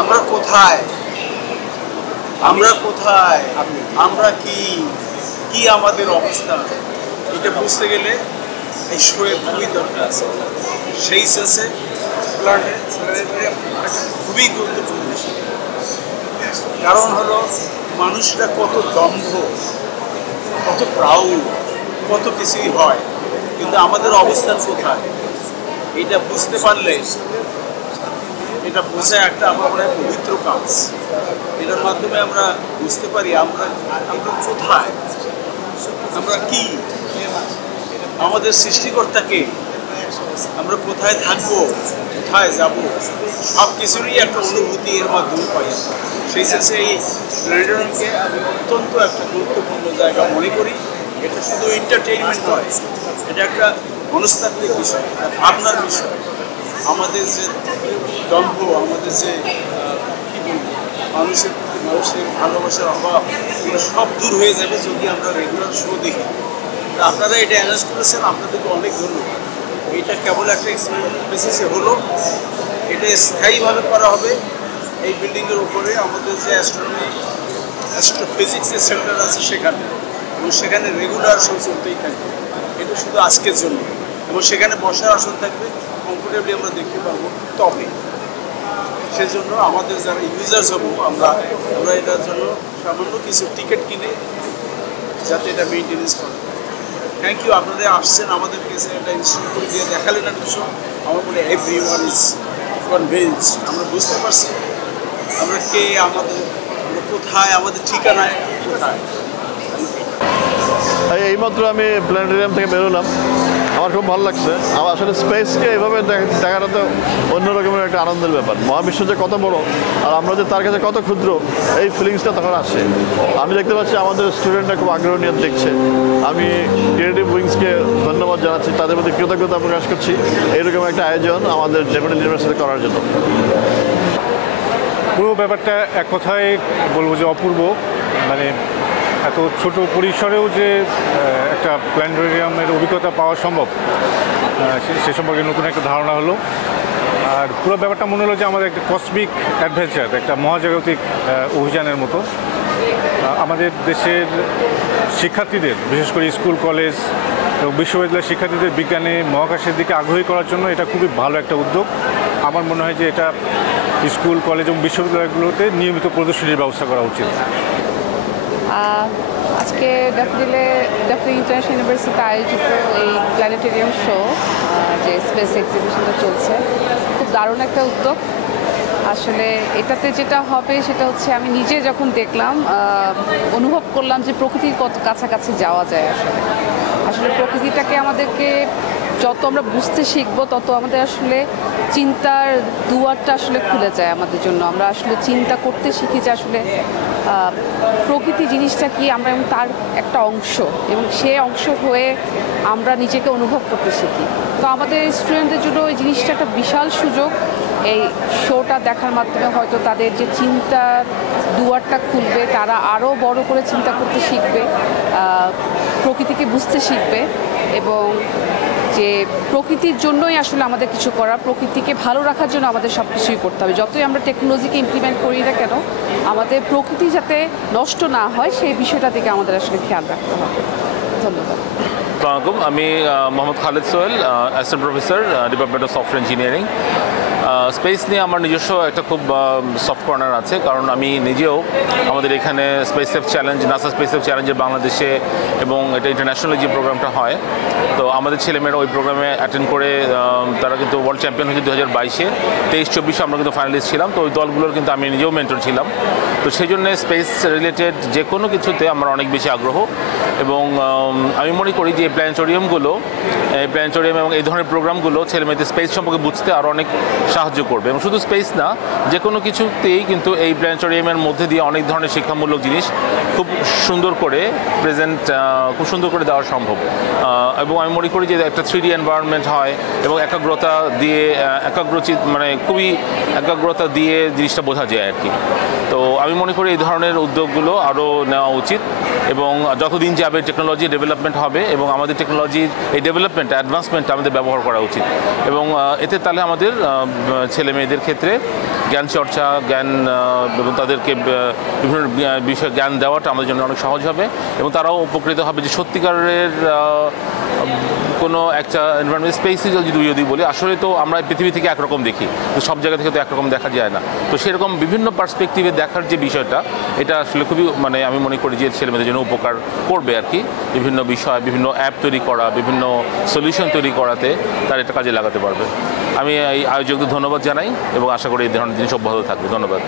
আমরা কোথায়, আমরা কোথায়, আমরা কি কি আমাদের অবস্থা, এটা বুঝতে গেলে এই শোয়ের খুবই দরকার আছে। সেই সেন্সে প্ল্যানেটেরিয়াম খুবই গুরুত্বপূর্ণ বিষয়। কারণ হলো মানুষরা কত দম্ভ, কত প্রাউড, কত কিছুই হয়, কিন্তু আমাদের অবস্থান কোথায় এটা বুঝতে পারলে, এটা বোঝা একটা আমার মনে হয় পবিত্র কাজ। এটার মাধ্যমে আমরা বুঝতে পারি আমরা আমরা কোথায়, আমরা কি, আমাদের সৃষ্টিকর্তাকে, আমরা কোথায় থাকবো, কোথায় যাব, সব কিছুরই একটা অনুভূতি এর মাধ্যমে পাই। সেই সেন্সে এই প্ল্যানেটোরিয়ামকে আমি অত্যন্ত একটা গুরুত্বপূর্ণ জায়গা মনে করি। এটা শুধু এন্টারটেইনমেন্ট নয়, এটা একটা মনস্তাত্ত্বিক বিষয়, ভাবনার বিষয়। আমাদের যে দম্ভ, আমাদের যে কী বলবো, মানুষের প্রতি মানুষের ভালোবাসার অভাব, এগুলো সব দূর হয়ে যাবে যদি আমরা রেগুলার শো দেখি। আপনারা এটা অ্যারেঞ্জ করেছেন, আপনাদেরকে অনেক ধন্যবাদ। এটা কেবল একটা এক্সপেরিমেন্ট বেসিসে হলো, এটা স্থায়ীভাবে করা হবে। এই বিল্ডিংয়ের উপরে আমাদের যে অ্যাস্ট্রোফিজিক্সের সেন্টার আছে সেখানে, এবং সেখানে রেগুলার শো চলতেই থাকবে। এটা শুধু আজকের জন্য, এবং সেখানে বসার আসন থাকবে, কমফোর্টেবলি আমরা দেখতে পারবো। তবে সেজন্য আমাদের যারা ইউজার্স হবো আমরা এটার জন্য সামান্য কিছু টিকিট কিনে যাতে এটা মেনটেনেন্স করে। থ্যাংক ইউ, আপনারা আসছেন আমাদের কাছে, এটা ইনস্টল করে দিয়ে দেখালেন একটা শো। আমার মনে হয় এভরিওয়ান ইজ কনভিন্স, আমরা বুঝতে পারছি আমরা কে, আমাদের কোথায়, আমাদের ঠিকানায় কোথায়। এইমাত্র আমি প্ল্যানেটোরিয়াম থেকে বেরোলাম, আমার খুব ভালো লাগছে। আমার আসলে স্পেসকে এইভাবে দেখাটা তো অন্যরকমের একটা আনন্দের ব্যাপার। মহাবিশ্ব যে কত বড় আর আমরা যে তার কাছে কত ক্ষুদ্র, এই ফিলিংসটা তখন আসে। আমি দেখতে পাচ্ছি আমাদের স্টুডেন্টরা খুব আগ্রহ নিয়ে দেখছে। আমি ক্রিয়েটিভ উইংসকে ধন্যবাদ জানাচ্ছি, তাদের প্রতি কৃতজ্ঞতা প্রকাশ করছি এইরকম একটা আয়োজন আমাদের ডেফিনেটলি ইউনিভার্সিটি করার জন্য। পুরো ব্যাপারটা এক কথায় বলবো যে অপূর্ব। মানে এত ছোট পরিসরেও যে একটা প্ল্যানেটোরিয়ামের অভিজ্ঞতা পাওয়া সম্ভব, সে সম্পর্কে নতুন একটা ধারণা হলো। আর পুরো ব্যাপারটা মনে হলো যে আমাদের একটা কসমিক অ্যাডভেঞ্চার, একটা মহাজাগতিক অভিযানের মতো। আমাদের দেশের শিক্ষার্থীদের, বিশেষ করে স্কুল, কলেজ এবং বিশ্ববিদ্যালয়ের শিক্ষার্থীদের বিজ্ঞানে মহাকাশের দিকে আগ্রহী করার জন্য এটা খুবই ভালো একটা উদ্যোগ। আমার মনে হয় যে এটা স্কুল, কলেজ এবং বিশ্ববিদ্যালয়গুলোতে নিয়মিত প্রদর্শনীর ব্যবস্থা করা উচিত। আজকে ডেফিনেটলি ইন্টারন্যাশনাল ইউনিভার্সিটিতে আয়োজিত এই প্ল্যানেটেরিয়াম শো, যে স্পেস এক্সিবিশনটা চলছে, খুব দারুণ একটা উদ্যোগ। আসলে এটাতে যেটা হবে সেটা হচ্ছে, আমি নিজে যখন দেখলাম অনুভব করলাম যে প্রকৃতির কত কাছাকাছি যাওয়া যায়। আসলে প্রকৃতিটাকে আমাদেরকে যত আমরা বুঝতে শিখবো তত আমাদের আসলে চিন্তার দুয়ারটা আসলে খুলে যায় আমাদের জন্য। আমরা আসলে চিন্তা করতে শিখি যে আসলে প্রকৃতি জিনিসটা কি, আমরা এবং তার একটা অংশ, এবং সে অংশ হয়ে আমরা নিজেকে অনুভব করতে শিখি। তো আমাদের স্টুডেন্টদের জন্য এই জিনিসটা একটা বিশাল সুযোগ। এই শোটা দেখার মাধ্যমে হয়তো তাদের যে চিন্তার দুয়ারটা খুলবে, তারা আরও বড় করে চিন্তা করতে শিখবে, প্রকৃতিকে বুঝতে শিখবে, এবং যে প্রকৃতির জন্যই আসলে আমাদের কিছু করা, প্রকৃতিকে ভালো রাখার জন্য আমাদের সব কিছুই করতে হবে। যতই আমরা টেকনোলজিকে ইমপ্লিমেন্ট করি না কেন, আমাদের প্রকৃতি যাতে নষ্ট না হয় সেই বিষয়টা থেকে আমাদের আসলে খেয়াল রাখতে হবে। ধন্যবাদ। আসসালামু আলাইকুম, আমি Mohammad Khaled Sohel, assistant professor, department of software engineering. Space নিয়ে আমার নিজস্ব একটা খুব সফট কর্নার আছে, কারণ আমি নিজেও আমাদের এখানে space safe challenge, NASA space safe চ্যালেঞ্জের বাংলাদেশে এবং এটা ইন্টারন্যাশনালি যে প্রোগ্রামটা হয়, তো আমাদের ছেলেমেয়েরা ওই প্রোগ্রামে অ্যাটেন্ড করে তারা কিন্তু ওয়ার্ল্ড চ্যাম্পিয়ন হয়েছে 2022-এ। 23-24 আমরা কিন্তু ফাইনালিস্ট ছিলাম। তো ওই দলগুলোর কিন্তু আমি নিজেও মেন্টর ছিলাম। তো সেই জন্য স্পেস রিলেটেড যে কোনো কিছুতে আমার অনেক বেশি আগ্রহ, এবং আমি মনে করি যে এই প্ল্যানেটোরিয়াম এবং এই ধরনের প্রোগ্রামগুলো ছেলেমেয়েদের স্পেস সম্পর্কে বুঝতে আরও অনেক সাহায্য করবে। এবং শুধু স্পেস না, যে কোনো কিছুতেই কিন্তু এই প্ল্যানেটোরিয়ামের মধ্যে দিয়ে অনেক ধরনের শিক্ষামূলক জিনিস খুব সুন্দর করে দেওয়া সম্ভব। এবং আমি মনে করি যে একটা 3D এনভায়রনমেন্ট হয়, এবং একাগ্রতা দিয়ে জিনিসটা বোঝা যায় আর কি। তো আমি মনে করি এই ধরনের উদ্যোগগুলো আরও নেওয়া উচিত, এবং যতদিন যাবে টেকনোলজি ডেভেলপমেন্ট হবে, এবং আমাদের টেকনোলজির এই ডেভেলপমেন্ট, অ্যাডভান্সমেন্ট আমাদের ব্যবহার করা উচিত। এবং এতে তাহলে আমাদের ছেলে মেয়েদের ক্ষেত্রে জ্ঞান চর্চা, জ্ঞান এবং তাদেরকে বিভিন্ন বিষয়ে জ্ঞান দেওয়াটা আমাদের জন্য অনেক সহজ হবে এবং তারাও উপকৃত হবে যে সত্যিকারের কোনো একটা এনভায়রনমেন্ট স্পেসে যদি বলি, আসলে তো আমরা পৃথিবী থেকে একরকম দেখি, তো সব জায়গা থেকে তো একরকম দেখা যায় না। তো সেরকম বিভিন্ন পার্সপেক্টিভে দেখার যে বিষয়টা, এটা আসলে খুবই আমি মনে করি যে ছেলেমেয়েদের জন্য উপকার করবে আর কি। বিভিন্ন বিষয়, বিভিন্ন অ্যাপ তৈরি করা, বিভিন্ন সলিউশন তৈরি করাতে তারা এটা কাজে লাগাতে পারবে। আমি এই আয়োজকদের ধন্যবাদ জানাই এবং আশা করি এই ধরনের জিনিস অব্যাহত থাকবে। ধন্যবাদ।